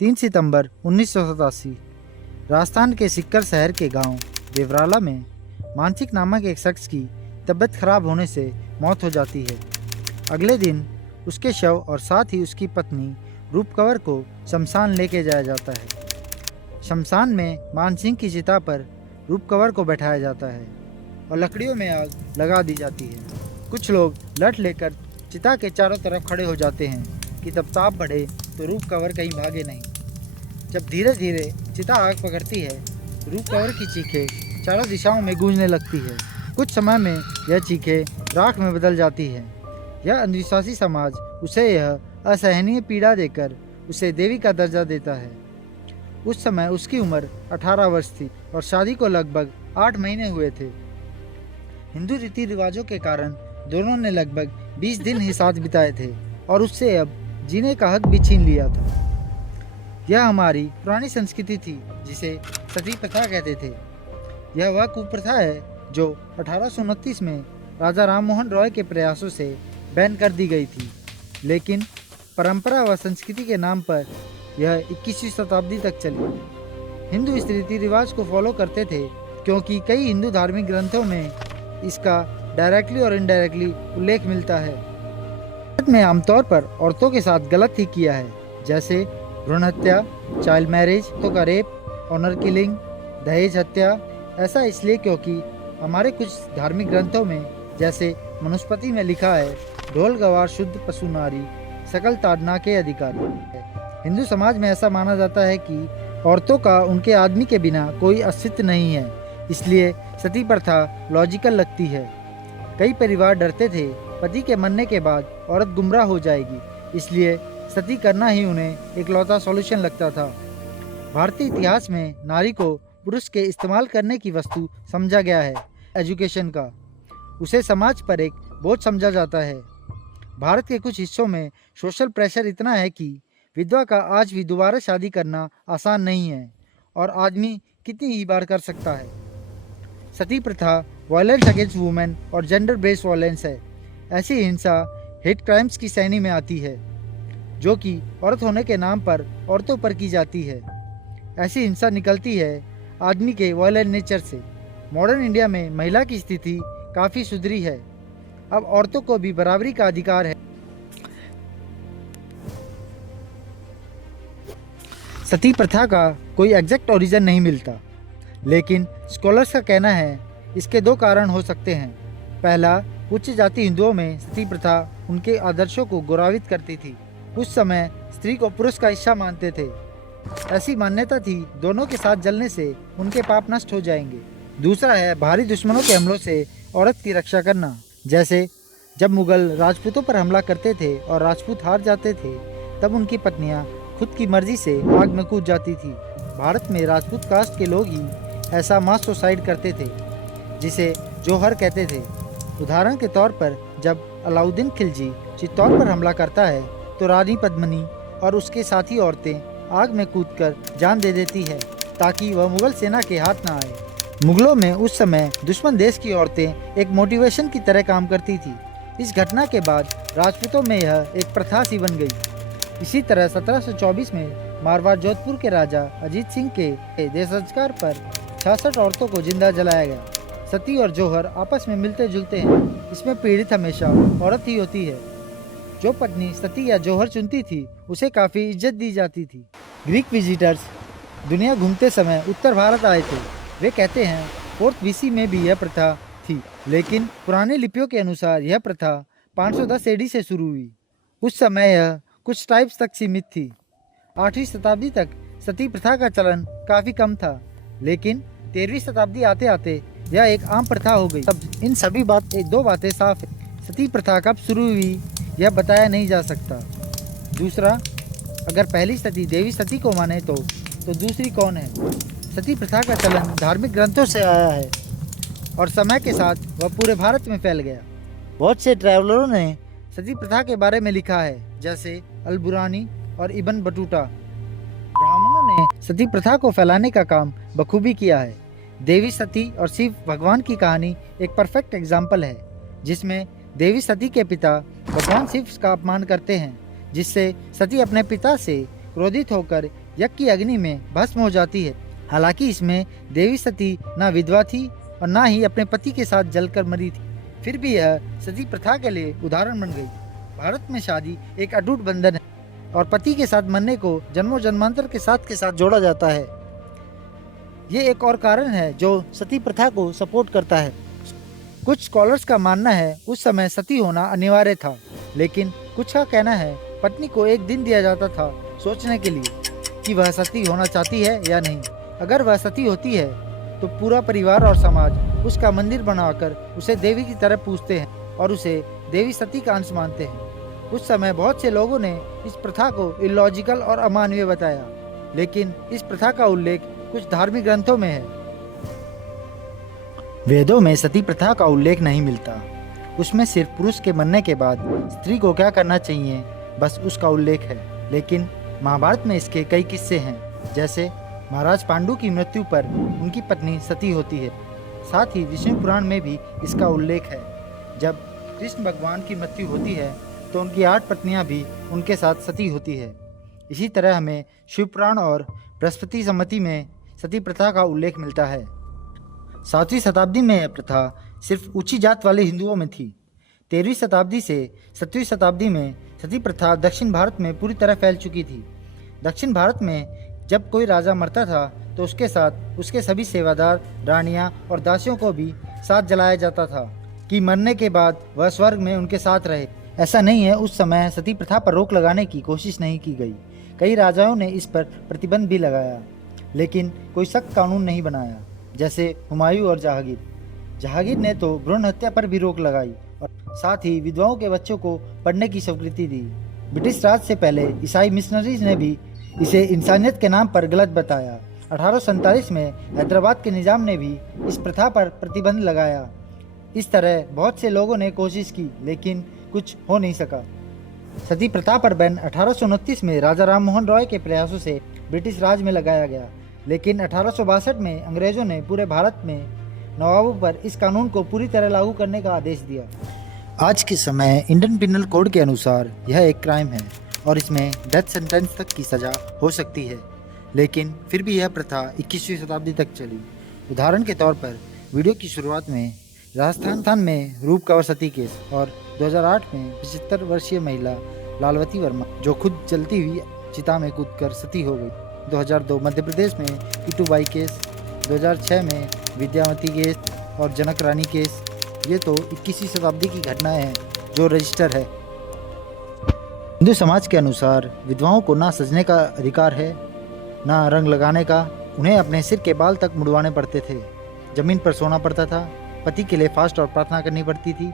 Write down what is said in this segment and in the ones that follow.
3 सितंबर 1987 राजस्थान के सिक्कर शहर के गांव देवराला में मानसिक नामक एक शख्स की तबीयत खराब होने से मौत हो जाती है। अगले दिन उसके शव और साथ ही उसकी पत्नी रूप कंवर को शमशान लेके जाया जाता है। शमशान में मान सिंह की चिता पर रूप कंवर को बैठाया जाता है और लकड़ियों में आग लगा दी जाती है। कुछ लोग लठ लेकर चिता के चारों तरफ खड़े हो जाते हैं कि तब ताप बढ़े तो रूप कंवर कहीं भागे नहीं। जब धीरे धीरे चिता आग पकड़ती है, रूप कंवर की चीखें चारों दिशाओं में गूंजने लगती है। कुछ समय में यह चीखें राख में बदल जाती है। यह अंधविश्वासी समाज उसे यह असहनीय पीड़ा देकर उसे देवी का दर्जा देता है। उस समय उसकी उम्र 18 वर्ष थी और शादी को लगभग 8 महीने हुए थे। हिंदू रीति रिवाजों के कारण दोनों ने लगभग 20 दिन ही साथ बिताए थे और उससे अब जीने का हक भी छीन लिया था। यह हमारी पुरानी संस्कृति थी जिसे सती प्रथा कहते थे। यह वह कुप्रथा है जो 1829 में राजा राममोहन रॉय के प्रयासों से बैन कर दी गई थी, लेकिन परंपरा व संस्कृति के नाम पर यह 21वीं शताब्दी तक चली। हिंदू इस रीति रिवाज को फॉलो करते थे क्योंकि कई हिंदू धार्मिक ग्रंथों में इसका डायरेक्टली और इनडायरेक्टली उल्लेख मिलता है। भारत में आमतौर पर औरतों के साथ गलत ही किया है, जैसे भ्रूण हत्या, चाइल्ड मैरिज, तो का रेप, ऑनर किलिंग, दहेज हत्या। ऐसा इसलिए क्योंकि हमारे कुछ धार्मिक ग्रंथों में जैसे मनुस्मृति में लिखा है, ढोल गवार शुद्ध पशु नारी सकल ताड़ना के अधिकारी। हिंदू समाज में ऐसा माना जाता है कि औरतों का उनके आदमी के बिना कोई अस्तित्व नहीं है, इसलिए सती प्रथा लॉजिकल लगती है। कई परिवार डरते थे पति के मरने के बाद औरत गुमराह हो जाएगी, इसलिए सती करना ही उन्हें इकलौता सॉल्यूशन लगता था। भारतीय इतिहास में नारी को पुरुष के इस्तेमाल करने की वस्तु समझा गया है। एजुकेशन का उसे समाज पर एक बोझ समझा जाता है। भारत के कुछ हिस्सों में सोशल प्रेशर इतना है कि विधवा का आज भी दोबारा शादी करना आसान नहीं है और आदमी कितनी ही बार कर सकता है। सती प्रथा वायलेंस अगेंस्ट वुमेन और जेंडर बेस्ड वायलेंस है। ऐसी हिंसा हेट क्राइम्स की श्रेणी में आती है, जो कि औरत होने के नाम पर औरतों पर की जाती है। ऐसी हिंसा निकलती है आदमी के वायलेंट नेचर से। मॉडर्न इंडिया में महिला की स्थिति काफ़ी सुधरी है। अब औरतों को भी बराबरी का अधिकार है। सती प्रथा का कोई एग्जैक्ट ओरिजिन नहीं मिलता, लेकिन स्कॉलर्स का कहना है इसके 2 कारण हो सकते हैं। पहला, उच्च जाति हिंदुओं में सती प्रथा उनके आदर्शों को गौरवित करती थी। उस समय स्त्री को पुरुष का हिस्सा मानते थे। ऐसी मान्यता थी दोनों के साथ जलने से उनके पाप नष्ट हो जाएंगे। दूसरा है भारी दुश्मनों के हमलों से औरत की रक्षा करना। जैसे जब मुगल राजपूतों पर हमला करते थे और राजपूत हार जाते थे, तब उनकी पत्नियां खुद की मर्जी से आग में कूद जाती थी। भारत में राजपूत कास्ट के लोग ही ऐसा मास सुसाइड करते थे, जिसे जौहर कहते थे। उदाहरण के तौर पर जब अलाउद्दीन खिलजी चित्तौड़ पर हमला करता है तो रानी पद्मिनी और उसके साथी औरतें आग में कूदकर जान दे देती है ताकि वह मुगल सेना के हाथ ना आए। मुगलों में उस समय दुश्मन देश की औरतें एक मोटिवेशन की तरह काम करती थी। इस घटना के बाद राजपूतों में यह एक प्रथा सी बन गई। इसी तरह 1724 में मारवाड़ जोधपुर के राजा अजीत सिंह के देहसंस्कार पर 66 औरतों को जिंदा जलाया गया। सती और जौहर आपस में मिलते जुलते हैं। इसमें पीड़ित हमेशा औरत ही होती है। जो पत्नी सती या जौहर चुनती थी उसे काफ़ी इज्जत दी जाती थी। ग्रीक विजिटर्स दुनिया घूमते समय उत्तर भारत आए थे। वे कहते हैं 4th BC में भी यह प्रथा थी, लेकिन पुरानी लिपियों के अनुसार यह प्रथा 510 AD से शुरू हुई। उस समय यह कुछ ट्राइब्स तक सीमित थी। 8वीं शताब्दी तक सती प्रथा का चलन काफ़ी कम था, लेकिन 13वीं शताब्दी आते आते यह एक आम प्रथा हो गई। अब इन सभी 2 बातें साफ है। सती प्रथा कब शुरू हुई यह बताया नहीं जा सकता। दूसरा, अगर पहली सती देवी सती को माने तो दूसरी कौन है? सती प्रथा का चलन धार्मिक ग्रंथों से आया है और समय के साथ वह पूरे भारत में फैल गया। बहुत से ट्रैवलरों ने सती प्रथा के बारे में लिखा है, जैसे अल-बुरानी और इब्न बटूता। ब्राह्मणों ने सती प्रथा को फैलाने का काम बखूबी किया है। देवी सती और शिव भगवान की कहानी एक परफेक्ट एग्जाम्पल है, जिसमें देवी सती के पिता भगवान शिव का अपमान करते हैं, जिससे सती अपने पिता से क्रोधित होकर यज्ञ की अग्नि में भस्म हो जाती है। हालांकि इसमें देवी सती न विधवा थी और न ही अपने पति के साथ जलकर मरी थी, फिर भी यह सती प्रथा के लिए उदाहरण बन गई। भारत में शादी एक अटूट बंधन है और पति के साथ मरने को जन्मों जन्मांतर के साथ जोड़ा जाता है। ये एक और कारण है जो सती प्रथा को सपोर्ट करता है। कुछ स्कॉलर्स का मानना है उस समय सती होना अनिवार्य था, लेकिन कुछ का कहना है पत्नी को एक दिन दिया जाता था सोचने के लिए कि वह सती होना चाहती है या नहीं। अगर वह सती होती है तो पूरा परिवार और समाज उसका मंदिर बनाकर उसे देवी की तरह पूजते हैं और उसे देवी सती का अंश मानते हैं। उस समय बहुत से लोगों ने इस प्रथा को इलॉजिकल और अमानवीय बताया, लेकिन इस प्रथा का उल्लेख कुछ धार्मिक ग्रंथों में है। वेदों में सती प्रथा का उल्लेख नहीं मिलता। उसमें सिर्फ पुरुष के मरने के बाद स्त्री को क्या करना चाहिए बस उसका उल्लेख है। लेकिन महाभारत में इसके कई किस्से हैं, जैसे महाराज पांडु की मृत्यु पर उनकी पत्नी सती होती है। साथ ही विष्णु पुराण में भी इसका उल्लेख है। जब कृष्ण भगवान की मृत्यु होती है तो उनकी 8 पत्नियां भी उनके साथ सती होती है। इसी तरह हमें शिव पुराण और बृहस्पति सम्मति में सती प्रथा का उल्लेख मिलता है। 7वीं शताब्दी में यह प्रथा सिर्फ ऊंची जात वाले हिंदुओं में थी। 13वीं शताब्दी से 7वीं शताब्दी में सती प्रथा दक्षिण भारत में पूरी तरह फैल चुकी थी। दक्षिण भारत में जब कोई राजा मरता था तो उसके साथ उसके सभी सेवादार, रानियां और दासियों को भी साथ जलाया जाता था कि मरने के बाद वह स्वर्ग में उनके साथ रहे। ऐसा नहीं है, उस समय सती प्रथा पर रोक लगाने की कोशिश नहीं की गई। कई राजाओं ने इस पर प्रतिबंध भी लगाया, लेकिन कोई सख्त कानून नहीं बनाया, जैसे हुमायूं और जहांगीर। जहांगीर ने तो भ्रूण हत्या पर भी रोक लगाई और साथ ही विधवाओं के बच्चों को पढ़ने की स्वीकृति दी। ब्रिटिश राज से पहले ईसाई मिशनरीज ने भी इसे इंसानियत के नाम पर गलत बताया। 1847 में हैदराबाद के निजाम ने भी इस प्रथा पर प्रतिबंध लगाया। इस तरह बहुत से लोगों ने कोशिश की, लेकिन कुछ हो नहीं सका। सती प्रथा पर बैन 1829 में राजा राम मोहन रॉय के प्रयासों से ब्रिटिश राज में लगाया गया, लेकिन 1862 में अंग्रेजों ने पूरे भारत में नवाबों पर इस कानून को पूरी तरह लागू करने का आदेश दिया। आज के समय इंडियन पिनल कोड के अनुसार यह एक क्राइम है और इसमें डेथ सेंटेंस तक की सजा हो सकती है, लेकिन फिर भी यह प्रथा 21वीं शताब्दी तक चली। उदाहरण के तौर पर वीडियो की शुरुआत में राजस्थान में रूप कंवर सती केस और 2008 में 75 वर्षीय महिला लालवती वर्मा जो खुद जलती हुई चिता में कूदकर सती हो गई। 2002 मध्य प्रदेश में कीटूबाई केस, 2006 में विद्यावती केस और जनक रानी केस। ये तो 21वीं शताब्दी की घटनाएं हैं जो रजिस्टर है। हिंदू समाज के अनुसार विधवाओं को ना सजने का अधिकार है, ना रंग लगाने का। उन्हें अपने सिर के बाल तक मुड़वाने पड़ते थे, जमीन पर सोना पड़ता था, पति के लिए फास्ट और प्रार्थना करनी पड़ती थी।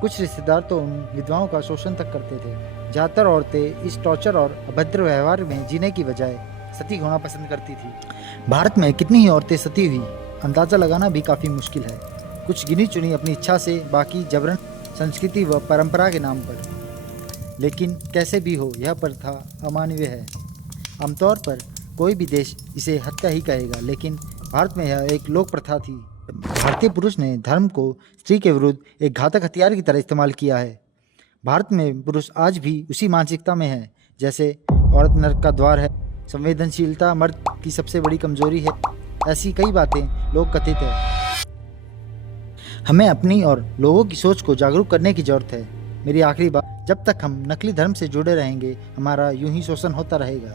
कुछ रिश्तेदार तो उन विधवाओं का शोषण तक करते थे। ज़्यादातर औरतें इस टॉर्चर और अभद्र व्यवहार में जीने की बजाय सती होना पसंद करती थी। भारत में कितनी ही औरतें सती हुई अंदाज़ा लगाना भी काफ़ी मुश्किल है। कुछ गिनी चुनी अपनी इच्छा से, बाकी जबरन, संस्कृति व परंपरा के नाम पर। लेकिन कैसे भी हो, यह प्रथा अमानवीय है। आमतौर पर कोई भी देश इसे हत्या ही कहेगा, लेकिन भारत में यह एक लोक प्रथा थी। भारतीय पुरुष ने धर्म को स्त्री के विरुद्ध एक घातक हथियार की तरह इस्तेमाल किया है। भारत में पुरुष आज भी उसी मानसिकता में है जैसे औरत नर्क का द्वार है, संवेदनशीलता मर्द की सबसे बड़ी कमजोरी है। ऐसी कई बातें लोग कथित है। हमें अपनी और लोगों की सोच को जागरूक करने की जरूरत है। मेरी आखिरी बात, जब तक हम नकली धर्म से जुड़े रहेंगे हमारा यूं ही शोषण होता रहेगा।